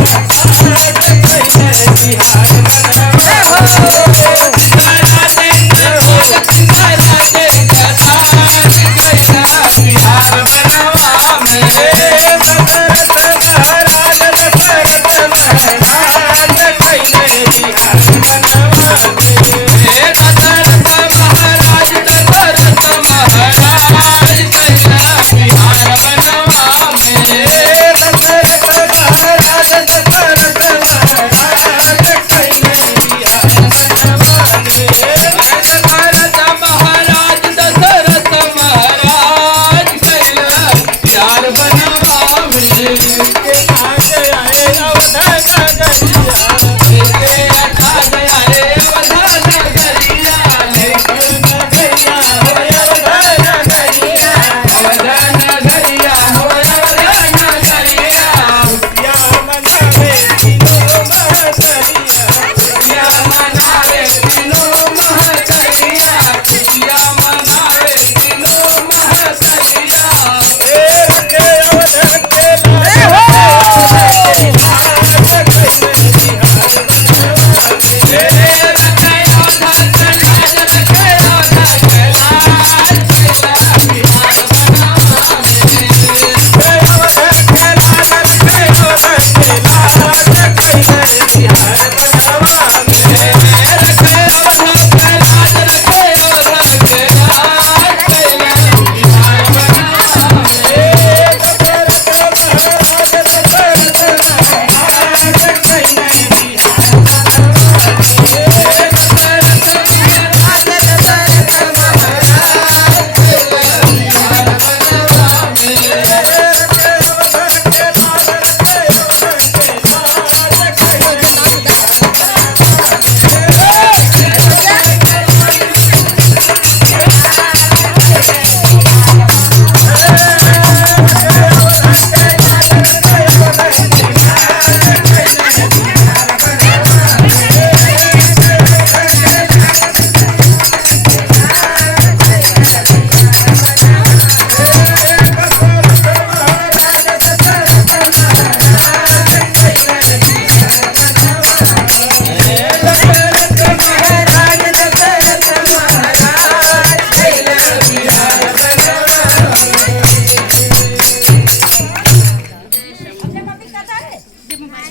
Yeah.